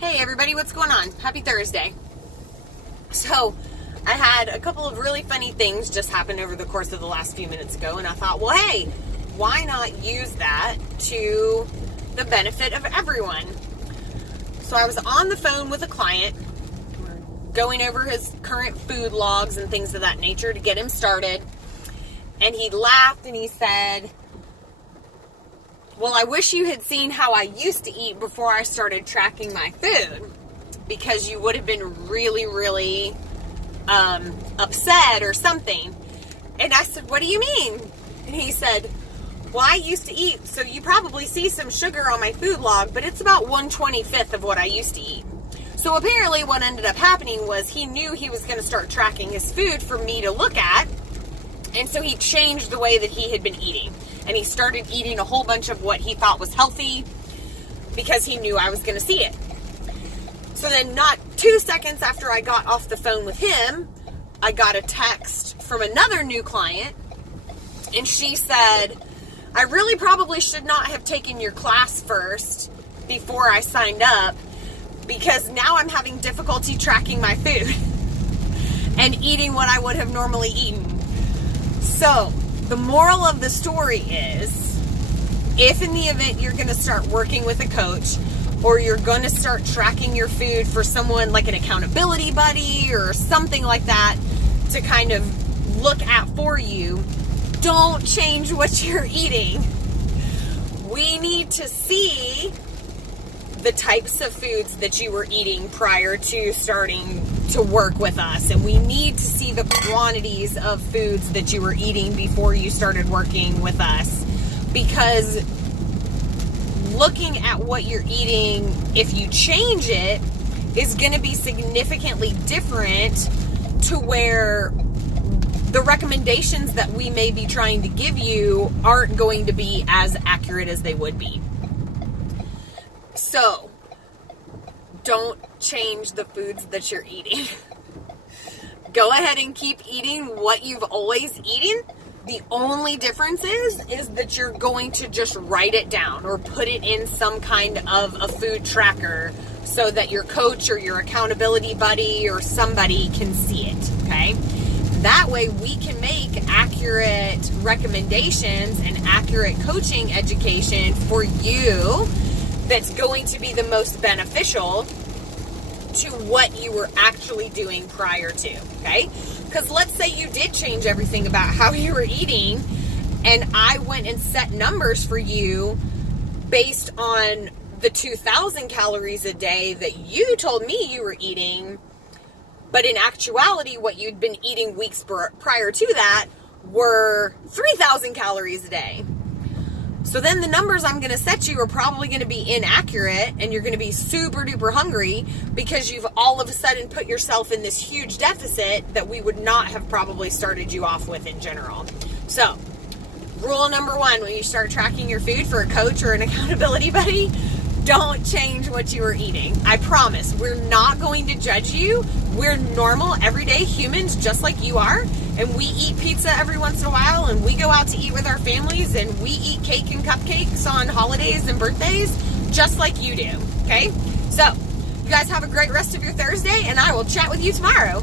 Hey everybody, what's going on? Happy Thursday. So, I had a couple of really funny things just happen over the course of the last few minutes ago, and I thought, well, hey, why not use that to the benefit of everyone? So I was on the phone with a client, going over his current food logs and things of that nature to get him started, and he laughed and he said, well, I wish you had seen how I used to eat before I started tracking my food, because you would have been really, really upset or something. And I said, what do you mean? And he said, well, I used to eat, so you probably see some sugar on my food log, but it's about 1/25th of what I used to eat. So apparently what ended up happening was he knew he was going to start tracking his food for me to look at, and so he changed the way that he had been eating. And he started eating a whole bunch of what he thought was healthy because he knew I was going to see it. So then not 2 seconds after I got off the phone with him, I got a text from another new client, and she said, I really probably should not have taken your class first before I signed up, because now I'm having difficulty tracking my food and eating what I would have normally eaten. So the moral of the story is, if in the event you're going to start working with a coach, or you're going to start tracking your food for someone like an accountability buddy or something like that to kind of look at for you, don't change what you're eating. We need to see the types of foods that you were eating prior to starting to work with us, and we need to see the quantities of foods that you were eating before you started working with us, because looking at what you're eating, if you change it, is going to be significantly different to where the recommendations that we may be trying to give you aren't going to be as accurate as they would be. So, don't change the foods that you're eating. Go ahead and keep eating what you've always eaten. The only difference is that you're going to just write it down or put it in some kind of a food tracker so that your coach or your accountability buddy or somebody can see it, okay? That way we can make accurate recommendations and accurate coaching education for you that's going to be the most beneficial to what you were actually doing prior to, okay? Because let's say you did change everything about how you were eating, and I went and set numbers for you based on the 2,000 calories a day that you told me you were eating, but in actuality, what you'd been eating weeks prior to that were 3,000 calories a day. So then the numbers I'm going to set you are probably going to be inaccurate, and you're going to be super duper hungry because you've all of a sudden put yourself in this huge deficit that we would not have probably started you off with in general. So, rule number one, when you start tracking your food for a coach or an accountability buddy, don't change what you are eating. I promise, we're not going to judge you. We're normal, everyday humans just like you are. And we eat pizza every once in a while, and we go out to eat with our families, and we eat cake and cupcakes on holidays and birthdays just like you do, okay? So, you guys have a great rest of your Thursday, and I will chat with you tomorrow.